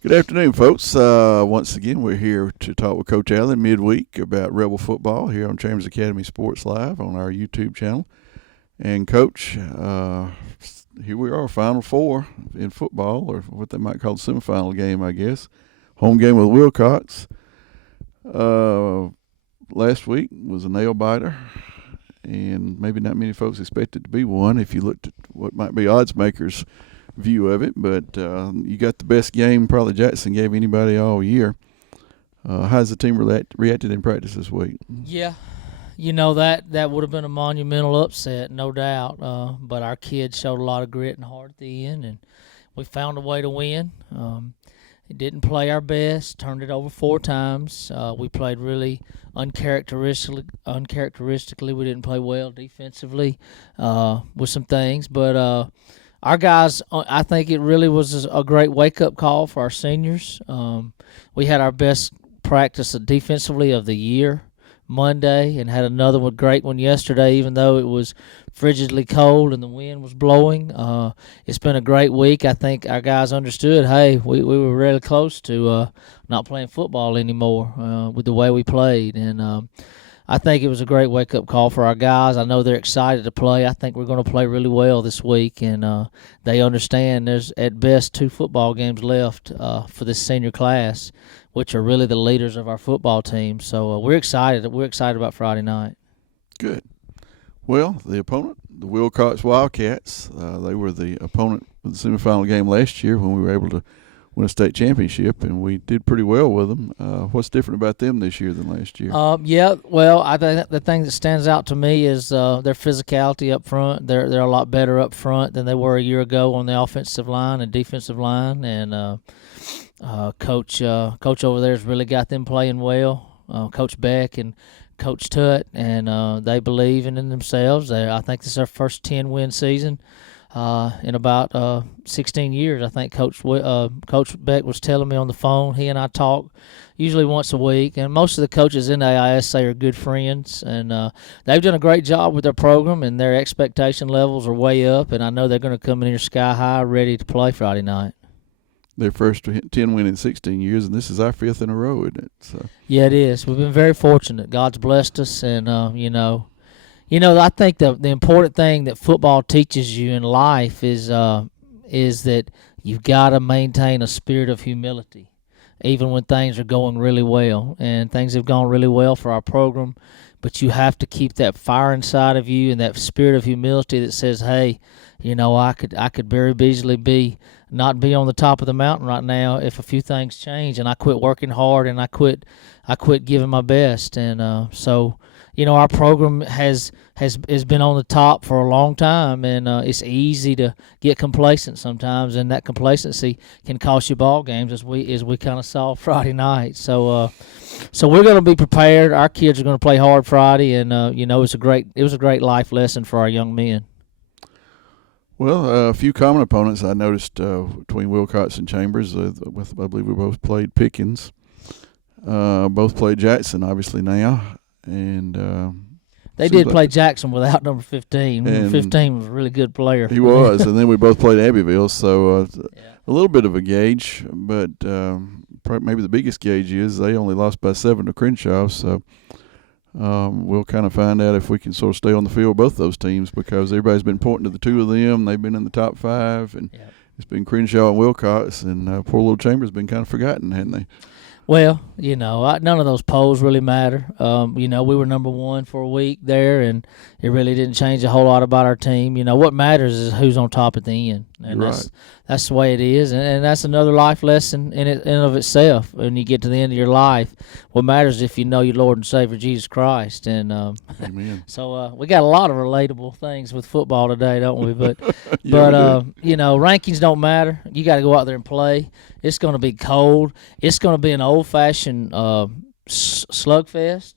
Good afternoon, folks. Once again, we're here to talk with Coach Allen midweek about Rebel football here on Chambers Academy Sports Live on our YouTube channel. And, Coach, here we are, Final Four in football, or what they might call the semifinal game, I guess. Home game with Wilcox. Last week was a nail biter, and maybe not many folks expected to be one if you looked at what might be odds makers' view of it, but you got the best game probably Jackson gave anybody all year. How's the team reacted in practice this week? Yeah, that would have been a monumental upset, no doubt. But our kids showed a lot of grit and heart at the end, and we found a way to win. Didn't play our best, turned it over 4 times. We played really uncharacteristically. We didn't play well defensively with some things, but our guys, I think it really was a great wake-up call for our seniors. We had our best practice defensively of the year Monday and had another great one yesterday, even though it was frigidly cold and the wind was blowing. It's been a great week. I think our guys understood, hey, we were really close to not playing football anymore with the way we played. And I think it was a great wake-up call for our guys. I know they're excited to play. I think we're going to play really well this week, and they understand there's at best 2 football games left for this senior class, which are really the leaders of our football team. So we're excited. We're excited about Friday night. Good. Well, the opponent, the Wilcox Wildcats, they were the opponent of the semifinal game last year when we were able to win a state championship, and we did pretty well with them. What's different about them this year than last year? Yeah, well, I think the thing that stands out to me is their physicality up front. They're a lot better up front than they were a year ago on the offensive line and defensive line, and Coach over there has really got them playing well. Coach Beck and Coach Tutt, and they believe in themselves. I think this is their first 10-win season in about 16 years. I think Coach Beck was telling me on the phone. He and I talk usually once a week, and most of the coaches in the AISA are good friends, and they've done a great job with their program, and their expectation levels are way up, and I know they're going to come in here sky high ready to play Friday night. Their first 10 win in 16 years, and this is our 5th in a row, isn't it? So. Yeah, it is. We've been very fortunate. God's blessed us, and I think the important thing that football teaches you in life is that you've got to maintain a spirit of humility, even when things are going really well. And things have gone really well for our program, but you have to keep that fire inside of you and that spirit of humility that says, hey, I could very easily not be on the top of the mountain right now if a few things change, and I quit working hard and I quit giving my best. And so our program has been on the top for a long time, and it's easy to get complacent sometimes, and that complacency can cost you ball games, as we kind of saw Friday night. So we're going to be prepared. Our kids are going to play hard Friday, and it was a great life lesson for our young men. Well, a few common opponents I noticed between Wilcox and Chambers. I believe we both played Pickens. Both played Jackson, obviously, now. And they did play Jackson without number 15. Number 15 was a really good player. He was, and then we both played Abbeville. So a little bit of a gauge, but maybe the biggest gauge is they only lost by 7 to Crenshaw. So we'll kind of find out if we can sort of stay on the field, both those teams, because everybody's been pointing to the 2 of them. They've been in the top 5, and it's been Crenshaw and Wilcox, and poor little Chambers been kind of forgotten, hadn't they? Well, none of those polls really matter. We were number 1 for a week there, and it really didn't change a whole lot about our team. What matters is who's on top at the end, and that's the way it is. And that's another life lesson in and of itself. When you get to the end of your life, what matters is if you know your Lord and Savior Jesus Christ. And Amen. So we got a lot of relatable things with football today, don't we? But rankings don't matter. You got to go out there and play. It's going to be cold. It's going to be an old-fashioned slugfest.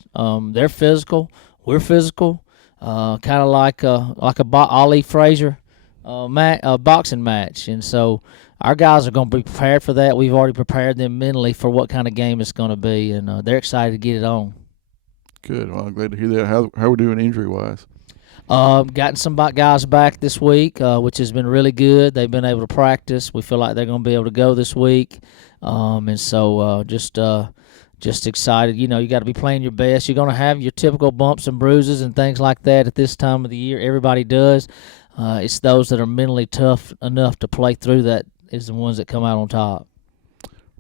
They're physical. We're physical. Kind of like a Ali Frazier boxing match. And so our guys are going to be prepared for that. We've already prepared them mentally for what kind of game it's going to be, and they're excited to get it on. Good. Well, I'm glad to hear that. How are we doing injury-wise? Gotten some guys back this week, which has been really good. They've been able to practice. We feel like they're going to be able to go this week, and so just excited. You got to be playing your best. You're going to have your typical bumps and bruises and things like that at this time of the year. Everybody does. It's those that are mentally tough enough to play through that is the ones that come out on top.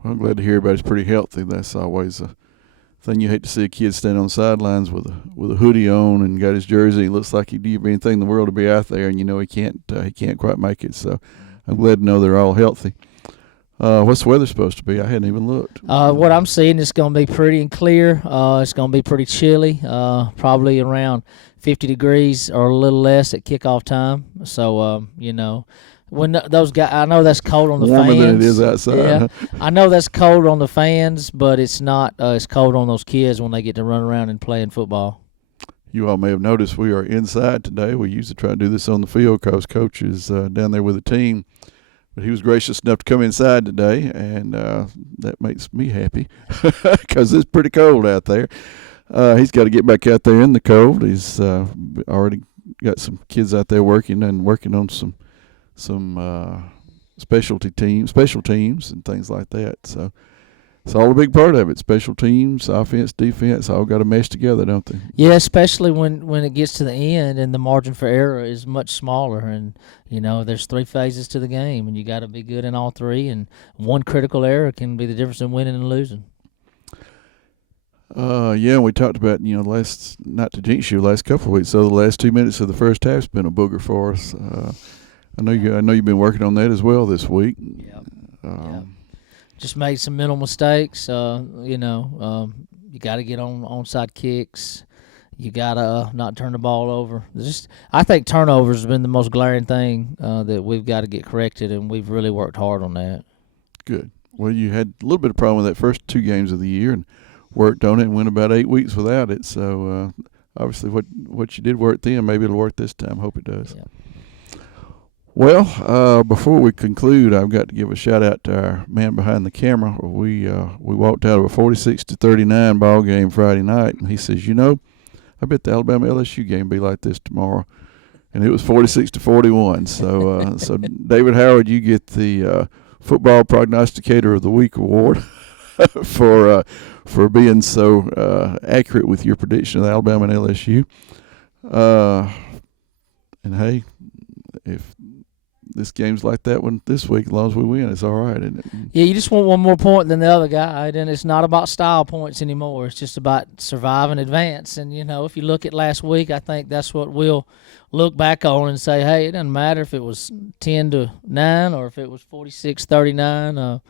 Well, I'm glad to hear everybody's pretty healthy. That's always a thing. You hate to see a kid stand on the sidelines with a hoodie on and got his jersey. It looks like he'd give anything in the world to be out there, and he can't quite make it. So I'm glad to know they're all healthy. What's the weather supposed to be? I hadn't even looked. What I'm seeing is going to be pretty and clear. It's going to be pretty chilly, probably around 50 degrees or a little less at kickoff time. So, when those guys, I know that's cold on the fans. Warmer than it is outside. Yeah, huh? I know that's cold on the fans, but it's not. It's cold on those kids when they get to run around and play in football. You all may have noticed we are inside today. We usually try to do this on the field because Coach is down there with the team. But he was gracious enough to come inside today, and that makes me happy because it's pretty cold out there. He's got to get back out there in the cold. He's already got some kids out there working on some special teams and things like that. So it's all a big part of it. Special teams, offense, defense, all got to mesh together, don't they? Yeah, especially when it gets to the end and the margin for error is much smaller. And, there's 3 phases to the game, and you got to be good in all 3. And one critical error can be the difference in winning and losing. We talked about, not to jinx you, last couple of weeks. So the last 2 minutes of the first half's been a booger for us. I know you've been working on that as well this week. Yeah. Just made some mental mistakes. You got to get on onside kicks. You got to not turn the ball over. I think turnovers have been the most glaring thing that we've got to get corrected, and we've really worked hard on that. Good. Well, you had a little bit of problem with that first 2 games of the year and worked on it and went about 8 weeks without it. So obviously what you did work then, maybe it'll work this time. Hope it does. Yeah. Well, before we conclude, I've got to give a shout-out to our man behind the camera. We walked out of a 46-39 ball game Friday night, and he says, I bet the Alabama-LSU game will be like this tomorrow. And it was 46-41. So David Howard, you get the Football Prognosticator of the Week award for being so accurate with your prediction of Alabama and LSU. And, hey, if this game's like that one this week, as long as we win, it's all right, isn't it? Yeah, you just want one more point than the other guy, and it's not about style points anymore. It's just about survive and advance. And, if you look at last week, I think that's what we'll look back on and say, hey, it doesn't matter if it was 10-9 or if it was 46-39.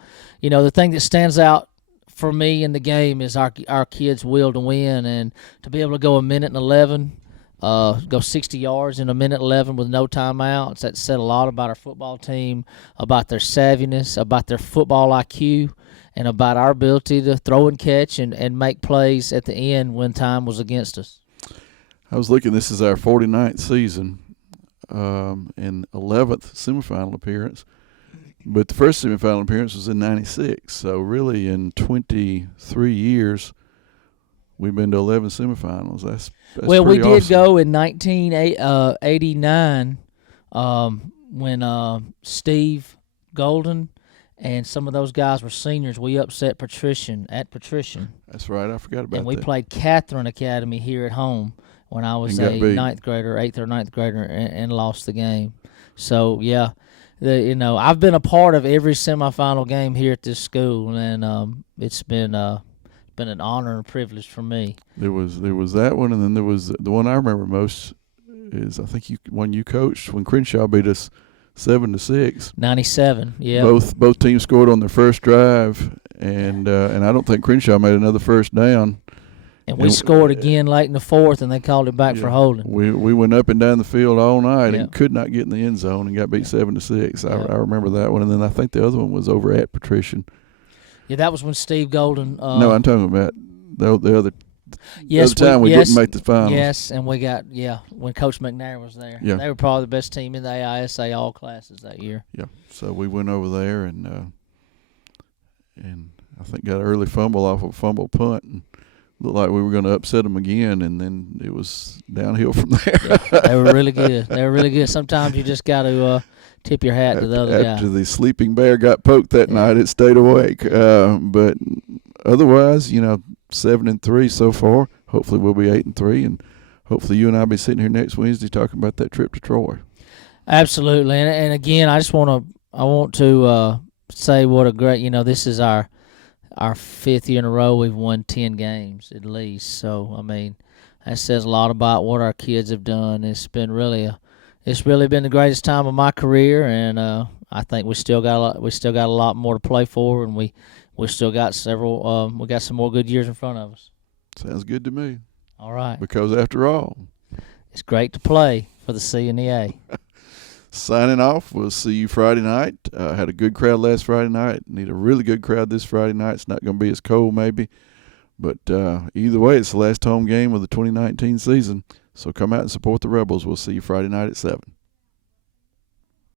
The thing that stands out for me in the game is our kids' will to win, and to be able to go a minute and 11 go 60 yards in a minute 11 with no timeouts. That said a lot about our football team, about their savviness, about their football IQ, and about our ability to throw and catch and make plays at the end when time was against us. I was looking, this is our 49th season and 11th semifinal appearance. But the first semifinal appearance was in 96. So really in 23 years, we've been to 11 semifinals. That's well, we did awesome. go in 1989 when Steve Golden and some of those guys were seniors. We upset Patrician at Patrician. That's right. I forgot about that. And we played Catherine Academy here at home when I was a 8th or 9th grader, and lost the game. So, yeah, I've been a part of every semifinal game here at this school, and it's been an honor and privilege for me. There was that one, and then there was the one I remember most is I think one you coached when Crenshaw beat us 7-6. 97, yeah. Both teams scored on their first drive, and I don't think Crenshaw made another first down. And we scored again late in the 4th, and they called it back for holding. We went up and down the field all night and could not get in the end zone and got beat 7-6. I remember that one, and then I think the other one was over at Patrician. Yeah, that was when Steve Golden. No, I'm talking about the other. Yes, the other time we didn't make the finals. Yes, and we got when Coach McNair was there. Yeah, they were probably the best team in the AISA all classes that year. Yeah, so we went over there and I think got an early fumble off of a fumble punt, and looked like we were going to upset them again, and then it was downhill from there. Yeah, they were really good. They were really good. Sometimes you just got to tip your hat to the other guy. After the sleeping bear got poked that night, it stayed awake. But otherwise, 7-3 so far. Hopefully we'll be 8-3, and hopefully you and I'll be sitting here next Wednesday talking about that trip to Troy. Absolutely, and again, I want to say what a great. This is our 5th year in a row we've won 10 games at least. So I mean, that says a lot about what our kids have done. It's really been the greatest time of my career, and I think we still got a lot more to play for, and we still got several. We got some more good years in front of us. Sounds good to me. All right. Because after all, it's great to play for the C and the A. Signing off. We'll see you Friday night. Had a good crowd last Friday night. Need a really good crowd this Friday night. It's not going to be as cold maybe, but either way, it's the last home game of the 2019 season. So come out and support the Rebels. We'll see you Friday night at 7.